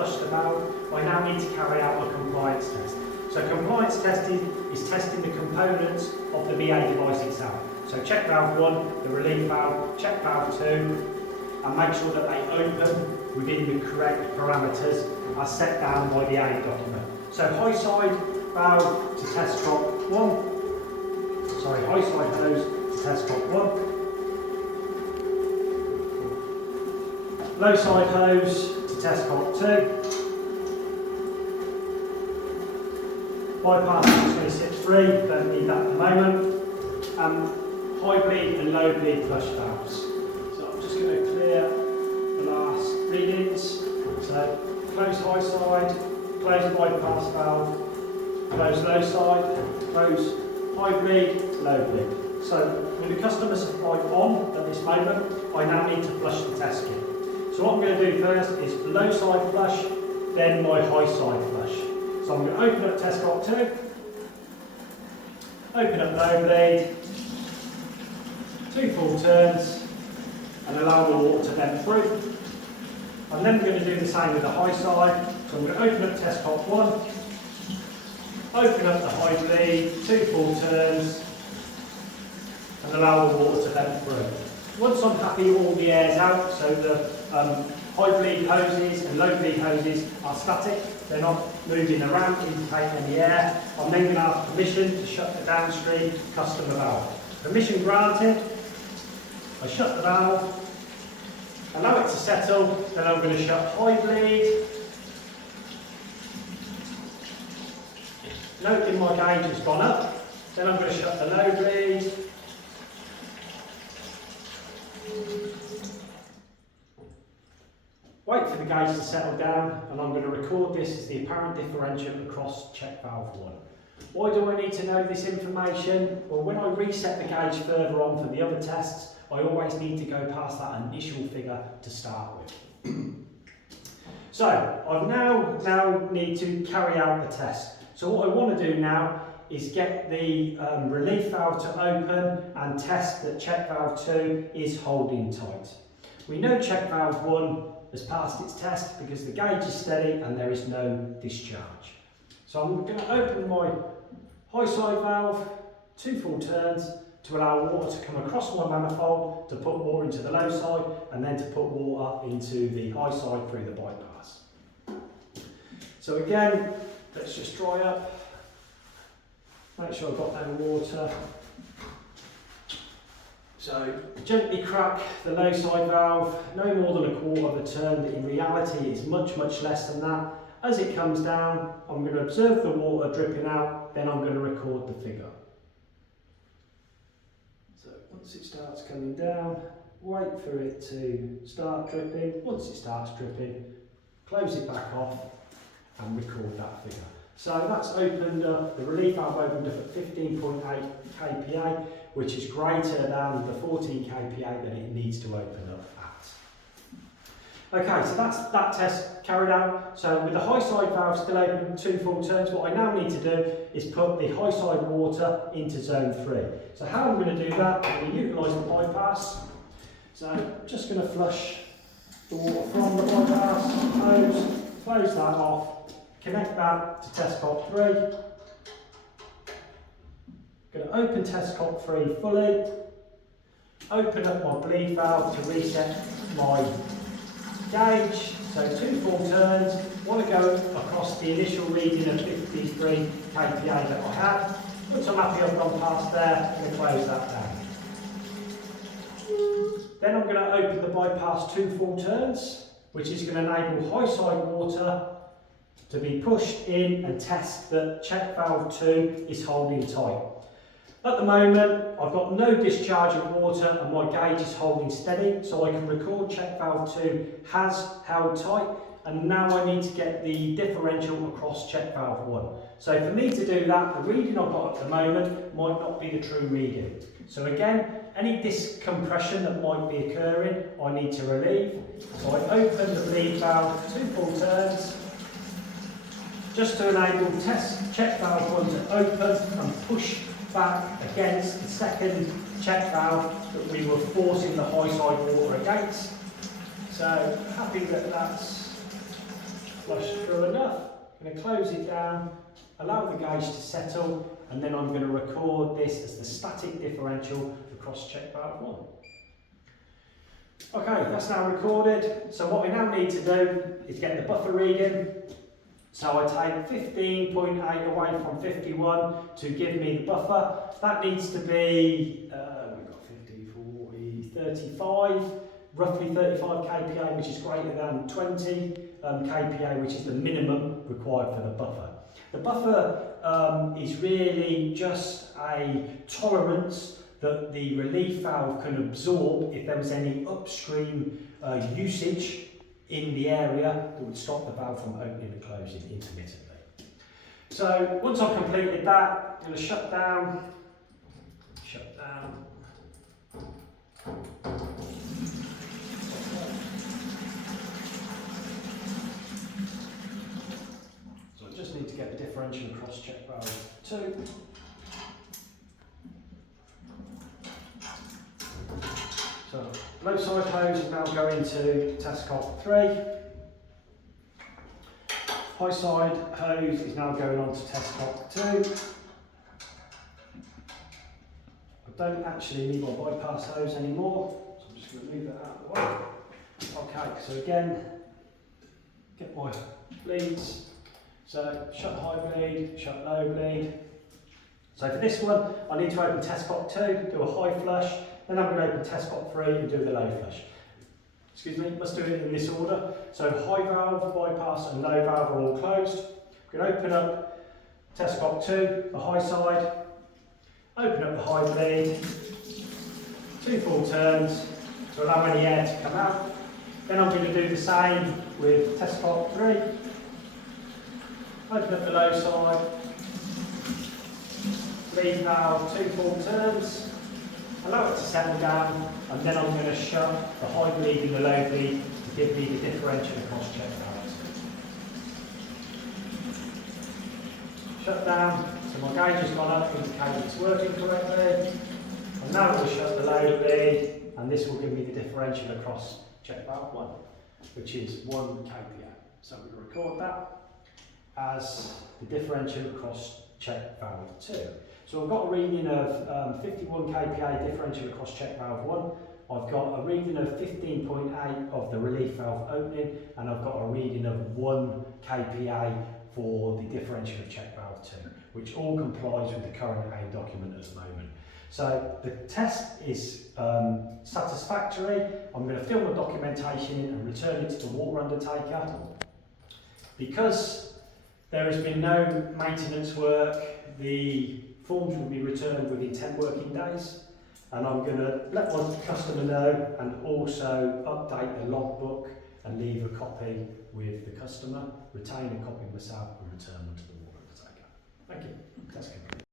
flush the valve, I now need to carry out a compliance test. So compliance testing is testing the components of the VA device itself. So check valve 1, the relief valve, check valve 2, and make sure that they open within the correct parameters as set down by the aid document. So high side valve to test drop 1, sorry, high side hose to test drop 1, low side hose to test drop 2, bypass 26.3, don't need that at the moment, and high bleed and low bleed flush valves. So I'm just going to clear the last readings. So close high side, close bypass valve, close low side, close high bleed, low bleed. So with the customer supply on at this moment, I now need to flush the test kit. So what I'm going to do first is low side flush, then my high side flush. So I'm going to open up test drop 2, open up low bleed, 2 full turns, and allow the water to vent through. I'm then going to do the same with the high side. So I'm going to open up test drop 1, open up the high bleed, 2 full turns, and allow the water to vent through. Once I'm happy all the air's out, so the high bleed hoses and low bleed hoses are static, they're not moving around to take any air, I'm then going to ask permission to shut the downstream customer valve. Permission granted, I shut the valve, allow it to settle, then I'm going to shut high bleed. Noting my gauge has gone up, then I'm going to shut the low bleed. Wait for the gauge to settle down, and I'm going to record this as the apparent differential across check valve 1. Why do I need to know this information? Well, when I reset the gauge further on for the other tests, I always need to go past that initial figure to start with. So, I now need to carry out the test. So what I want to do now is get the relief valve to open and test that check valve 2 is holding tight. We know check valve 1 has passed its test because the gauge is steady and there is no discharge. So I'm going to open my high side valve, 2 full turns, to allow water to come across my manifold, to put water into the low side, and then to put water into the high side through the bypass. So again, let's just dry up, make sure I've got no water. So gently crack the low side valve, no more than 1/4 of a turn, but in reality it's much less than that. As it comes down, I'm going to observe the water dripping out, then I'm going to record the figure. So once it starts coming down, wait for it to start dripping. Once it starts dripping, close it back off and record that figure. So that's opened up, the relief valve opened up at 15.8 kPa, which is greater than the 14 kPa that it needs to open up at. Okay, so that's that test carried out. So with the high side valve still open, 2 full turns, what I now need to do is put the high side water into zone 3. So how I'm going to do that, I'm going to utilise the bypass. So I'm just going to flush the water from the bypass hose, close that off, connect that to test cock 3. Going to open test cock 3 fully, open up my bleed valve to reset my gauge, so 2 full turns, want to go across the initial reading of 53 kPa that I had. Once I'm happy I've gone past there, I'm going to close that down. Then I'm going to open the bypass 2 full turns, which is going to enable high side water to be pushed in and test that check valve 2 is holding tight. At the moment, I've got no discharge of water and my gauge is holding steady, so I can record check valve 2 has held tight, and now I need to get the differential across check valve 1. So for me to do that, the reading I've got at the moment might not be the true reading. So again, any discompression that might be occurring, I need to relieve. So I open the bleed valve, 2 full turns, just to enable check valve 1 to open and push back against the second check valve that we were forcing the high side water against. So happy that that's flushed through enough. I'm going to close it down, allow the gauge to settle, and then I'm going to record this as the static differential across check valve 1. Okay, that's now recorded. So what we now need to do is get the buffer reading. So I take 15.8 away from 51 to give me the buffer. That needs to be, we've got 50, 40, 35, roughly 35 kPa, which is greater than 20 kPa, which is the minimum required for the buffer. The buffer is really just a tolerance that the relief valve can absorb if there was any upstream usage in the area that would stop the valve from opening and closing intermittently. So once I've completed that, I'm going to shut down. So I just need to get the differential across check valve 2. So low side hose is now going to test cock 3. High side hose is now going on to test cock 2. I don't actually need my bypass hose anymore, so I'm just going to move that out of the way. Okay, so again, get my bleeds. So shut high bleed, shut low bleed. So for this one, I need to open test cock 2, do a high flush, then I'm going to open test cock 3 and do the low flush. Excuse me, must do it in this order. So high valve, bypass and low valve are all closed. I'm going to open up test cock 2, the high side, open up the high bleed, 2 full turns to allow any air to come out. Then I'm going to do the same with test cock 3, open up the low side, bleed valve, 2 full turns, allow it to settle down, and then I'm going to shut the high bleed and the low bleed to give me the differential across check valve 2. Shut down, so my gauge has gone up, indicating it's working correctly. I'm now going to shut the low bleed, and this will give me the differential across check valve 1, which is 1 kPa. So we record that as the differential across check valve 2. So I've got a reading of 51 kPa differential across check valve 1. I've got a reading of 15.8 of the relief valve opening, and I've got a reading of 1 kPa for the differential of check valve 2, which all complies with the current A document at the moment. So the test is satisfactory. I'm going to fill the documentation in and return it to the water undertaker. Because there has been no maintenance work, the forms will be returned within 10 working days, and I'm going to let my customer know and also update the logbook and leave a copy with the customer, retain a copy myself and return them to the water undertaker. Thank you. That's complete.